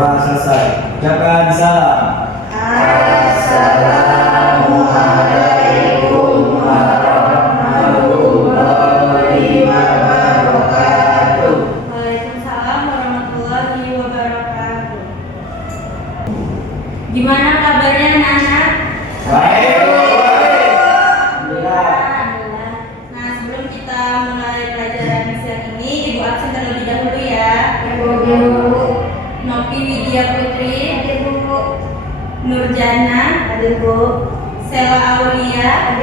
Doa selesai. Ucapkan salam. Assalamualaikum warahmatullahi wabarakatuh. Waalaikumsalam warahmatullahi wabarakatuh. Gimana kabarnya anak-anak? Baik. Alhamdulillah. Nah, sebelum kita mulai pelajaran siang ini, Ibu absen terlebih dahulu ya. Nopi Widya Putri, Nurjana, Sela Aulia,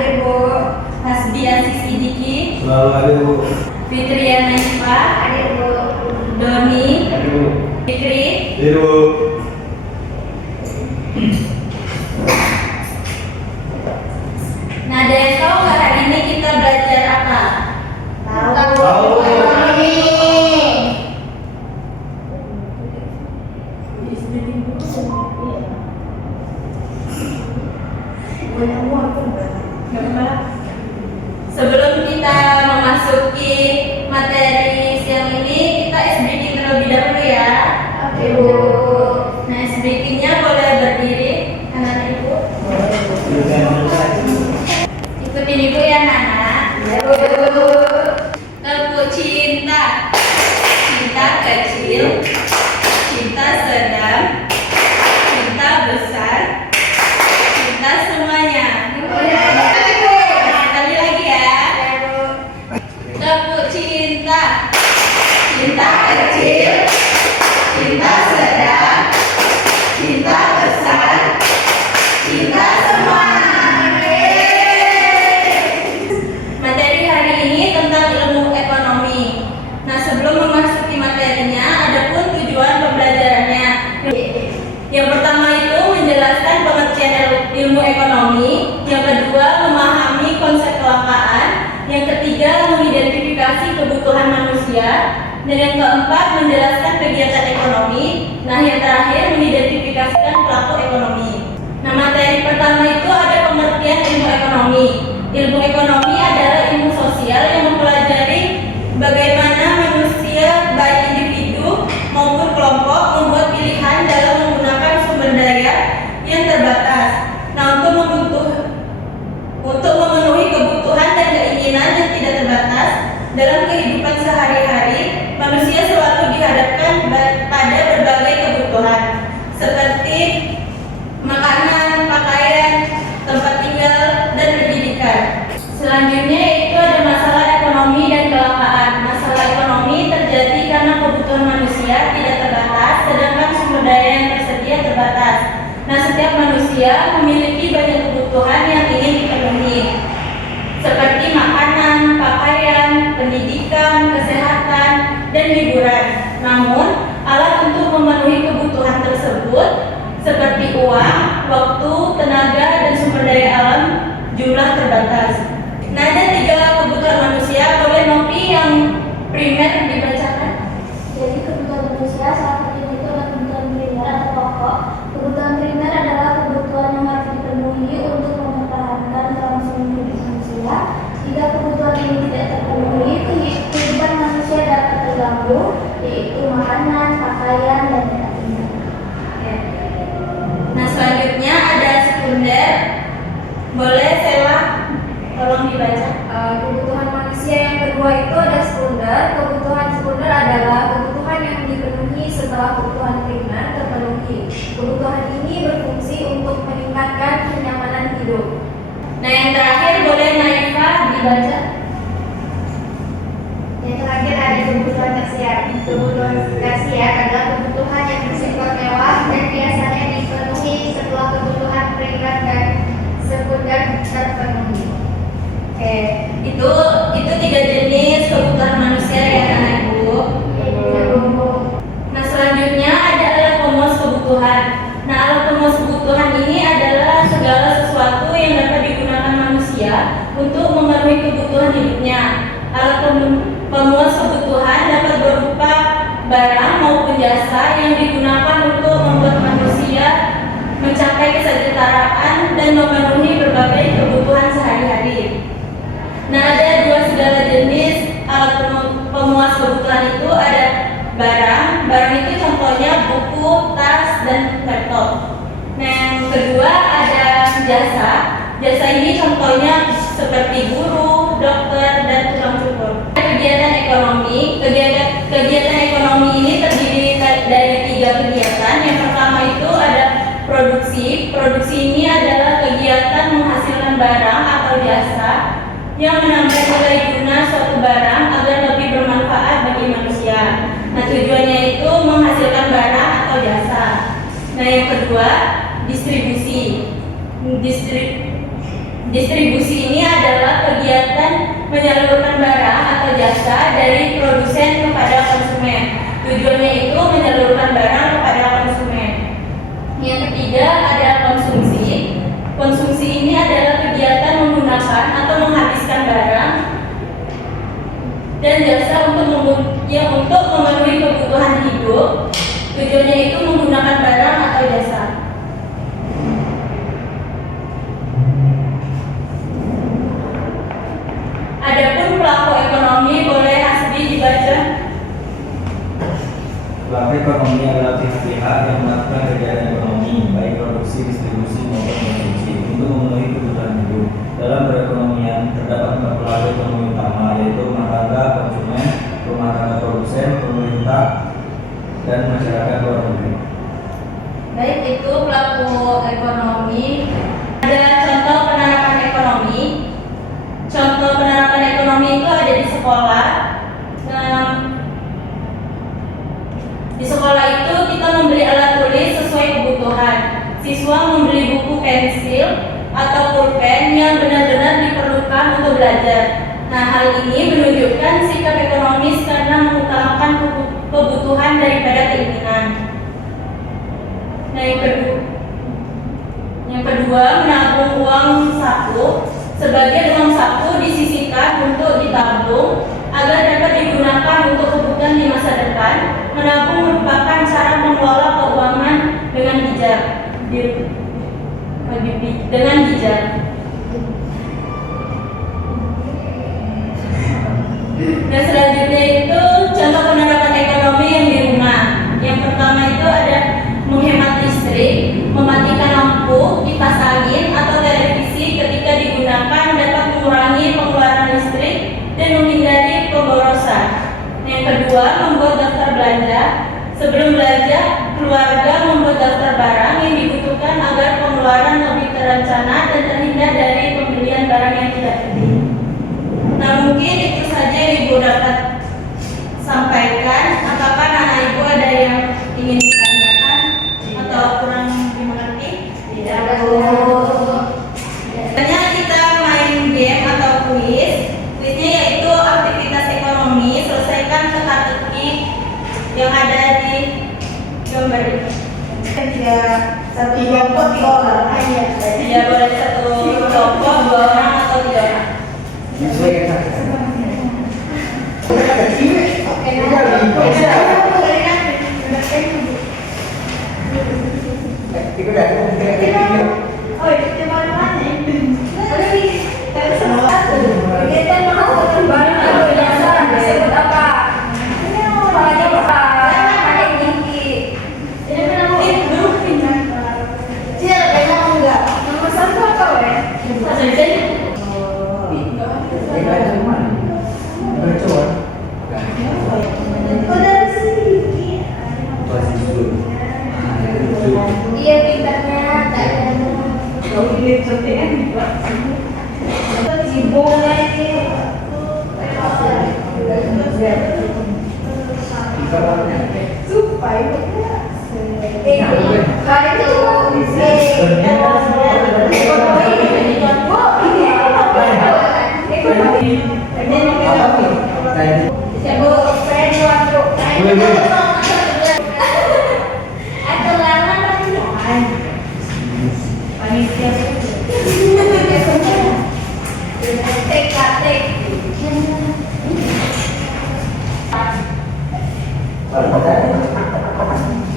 Hasbi Aziz Sidiki, Selalu ada Bu. Fitriana Ipa, Doni, Fikri. Ibu. Nah, ada yang tahu nggak hari ini kita belajar apa? Tahu. Sebelum kita memasuki materi siang ini, kita ice breaking terlebih dahulu ya. Nah, ice breakingnya boleh berdiri, anak ibu. Ikutin ibu ya, Nana. Tepuk cinta, cinta kecil, cinta sedang, cinta besar, cinta semuanya. Sekali lagi ya. Tepuk cinta, cinta kecil, cinta sedang, cinta besar, cinta semuanya. Materi hari ini tentang ilmu ekonomi. Nah, sebelum memasuki materinya, ada pun tujuan pembelajarannya. Yang pertama itu menjelaskan pengertian ilmu ekonomi. Yang kedua, memahami konsep kelangkaan. Yang ketiga, mengidentifikasi kebutuhan manusia. Dan yang keempat, menjelaskan kegiatan ekonomi. Nah, yang terakhir, mengidentifikasikan pelaku ekonomi. Nah, materi pertama itu ada pengertian ilmu ekonomi. Ilmu ekonomi adalah ilmu sosial yang mempelajari bagaimana manusia, baik individu maupun kelompok, membuat pilihan dalam menggunakan sumber daya yang terbatas. Nah, untuk memenuhi kebutuhan dan keinginan yang tidak terbatas dalam kehidupan sehari-hari, manusia selalu dihadapkan pada berbagai kebutuhan seperti makanan, pakaian, tempat tinggal, dan pendidikan. Selanjutnya yaitu ada masalah ekonomi dan kelangkaan. Masalah ekonomi terjadi karena kebutuhan manusia tidak terbatas, sedangkan sumber daya yang tersedia terbatas. Nah, setiap manusia memiliki banyak kebutuhan yang ingin dipenuhi, seperti makanan, pakaian, pendidikan, kesehatan, dan hiburan. Namun, alat untuk memenuhi kebutuhan tersebut seperti uang, waktu, tenaga, dan sumber daya alam jumlah terbatas. Nah, ada 3 kebutuhan manusia. Boleh Nopi yang primer dibacakan? Jadi kebutuhan manusia salah satunya itu adalah kebutuhan primer atau pokok. Kebutuhan primer adalah kebutuhan yang harus dipenuhi untuk mempertahankan kelangsungan hidup manusia. Jika kebutuhan ini tidak terpenuhi, kehidupan manusia dapat terganggu, yaitu makanan, pakaian, dan tempat tinggal. Nah, selanjutnya ada sekunder. Boleh Sela tolong dibaca. Kebutuhan manusia yang kedua itu ada sekunder. Kebutuhan sekunder adalah kebutuhan yang dipenuhi setelah kebutuhan primer terpenuhi. Kebutuhan ini berfungsi untuk meningkatkan kenyamanan hidup. Nah, yang terakhir boleh Naifa dibaca. Yang terakhir ada kebutuhan tersier. Kebutuhan tersier adalah kebutuhan yang bersifat mewah dan biasanya dipenuhi setelah kebutuhan primer dan sekunder terpenuhi. Itu 3 jenis kebutuhan manusia ya anak ibu. Nah, selanjutnya ada alat pemuas kebutuhan. Nah, alat pemuas kebutuhan ini adalah segala sesuatu yang dapat digunakan manusia untuk memenuhi kebutuhan hidupnya. Alat pemuas kebutuhan dapat berupa barang maupun jasa yang digunakan untuk membuat manusia mencapai kesejahteraan dan memenuhi berbagai kebutuhan sehari-hari. Nah, ada 2 segala jenis alat pemuas kebutuhan itu. Ada barang itu contohnya buku, tas, jasa. Jasa ini contohnya seperti guru, dokter, dan tukang cukur. Kegiatan ekonomi. Kegiatan ekonomi ini terdiri dari 3 kegiatan. Yang pertama itu ada produksi. Produksi ini adalah kegiatan menghasilkan barang atau jasa yang menambah nilai guna suatu barang agar lebih bermanfaat bagi manusia. Nah, tujuannya itu menghasilkan barang atau jasa. Nah, yang kedua, distribusi. Distribusi ini adalah kegiatan menyalurkan barang atau jasa dari produsen kepada konsumen. Tujuannya itu menyalurkan barang kepada konsumen. Yang ketiga ada konsumsi. Konsumsi ini adalah kegiatan menggunakan atau menghabiskan barang dan jasa untuk memenuhi kebutuhan hidup. Tujuannya itu menggunakan barang atau jasa. Adapun pelaku ekonomi, boleh Hasbi dibaca. Pelaku ekonomi adalah pihak-pihak yang melakukan kegiatan ekonomi, baik produksi, distribusi maupun konsumsi, untuk memenuhi kebutuhan hidup. Dalam perekonomian terdapat 4 pelaku ekonomi utama, yaitu rumah tangga, konsumen, rumah tangga produsen, pemerintah, dan masyarakat luar negeri. Baik, itu pelaku ekonomi. Ada contoh penerapan ekonomi. Contoh penerapan ekonomi itu ada di sekolah. Di sekolah itu kita membeli alat tulis sesuai kebutuhan. Siswa membeli buku pensil atau pulpen yang benar-benar diperlukan untuk belajar. Nah, hal ini menunjukkan sikap ekonomis karena mengutamakan kebutuhan daripada keinginan. Nah, yang kedua, menabung uang saku. Sebagian uang saku disisihkan untuk ditabung agar dapat digunakan untuk kebutuhan di masa depan. Menabung merupakan cara mengelola keuangan dengan bijak. Dan selanjutnya itu contoh penerapan ekonomi yang di rumah. Yang pertama itu ada menghemat listrik, mematikan lampu, kipas angin atau televisi ketika digunakan dapat mengurangi pengeluaran listrik dan menghindari pemborosan. Yang kedua, membuat daftar belanja. Sebelum belanja, keluarga membuat daftar barang yang dibutuhkan agar pengeluaran lebih terencana dan terhindar dari pembelian barang yang tidak penting. Nah, mungkin itu saja yang Ibu dapat sampaikan. Apakah anak Ibu ada yang ingin ditanyakan atau kurang dimengerti? Tidak. Selanjutnya kita main game atau kuis. Kuisnya yaitu aktivitas ekonomi. Selesaikan teka-teki yang ada di gambar ini. Satu kelompok 3 orang aja. Ya, boleh satu kelompok 2 orang atau 3 orang. Iya, pintarnya tak ada.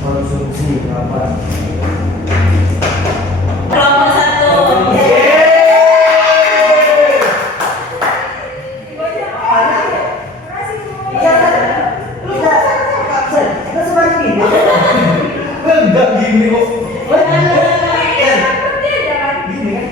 Konsumsi berapa? Kelompok 1. Enggak gini kok. Gini kan?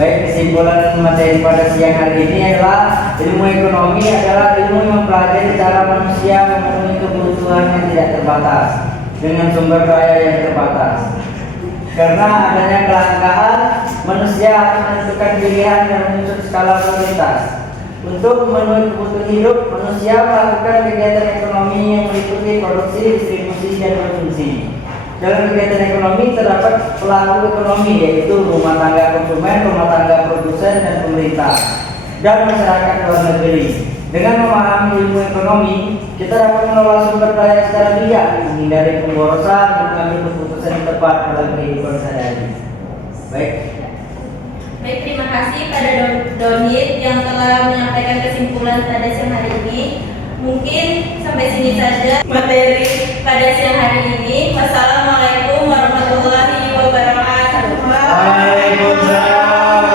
Baik, kesimpulan materi pada siang hari ini adalah ilmu ekonomi adalah ilmu yang mempelajari cara manusia memenuhi kebutuhan yang tidak terbatas dengan sumber daya yang terbatas. Karena adanya kelangkaan, manusia harus menentukan pilihan yang menyusun skala prioritas. Untuk memenuhi kebutuhan hidup, manusia melakukan kegiatan ekonomi yang meliputi produksi, distribusi, dan konsumsi. Dalam kegiatan ekonomi terdapat pelaku ekonomi, yaitu rumah tangga konsumen, rumah tangga produsen, dan pemerintah, dan masyarakat luar negeri. Dengan memahami ilmu ekonomi, kita dapat mengelola sumber daya secara bijak, menghindari pemborosan, dan mengambil keputusan yang tepat dalam kehidupan sehari-hari. Baik. Baik, terima kasih pada Donit yang telah menyampaikan kesimpulan pada siang hari ini. Mungkin sampai sini saja materi pada siang hari ini. Wassalamualaikum warahmatullahi wabarakatuh. Waalaikumsalam.